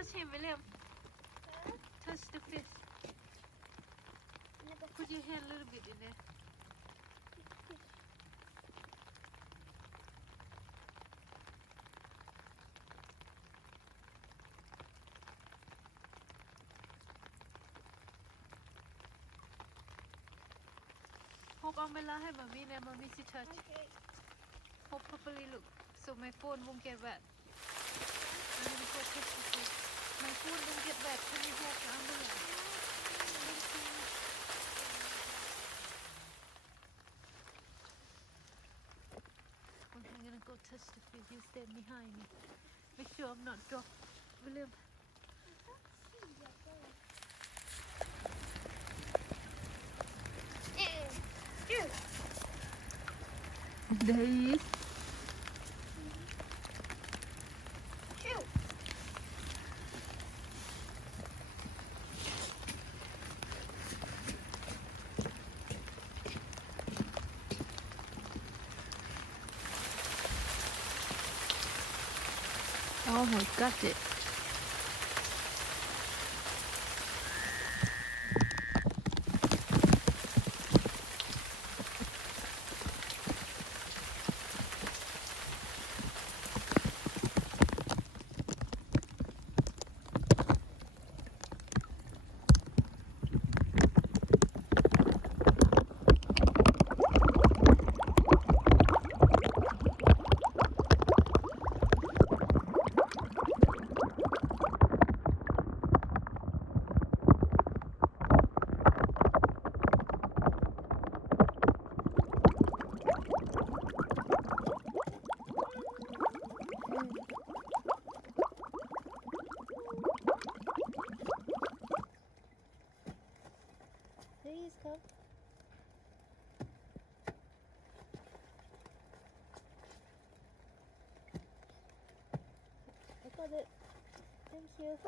touch him, William. Touch the fish. Put your hand a little bit in there. Hope umbrella hai mommy ne mommy si touch. Okay. Hope properly look so my phone won't get wet. I'm gonna go touch the fish. My phone won't get wet. Can you hold the umbrella? I'm gonna go touch the fish. You stand behind me. Make sure I'm not drop. William. There he is. Oh my god, it. Please come. I got it. Thank you.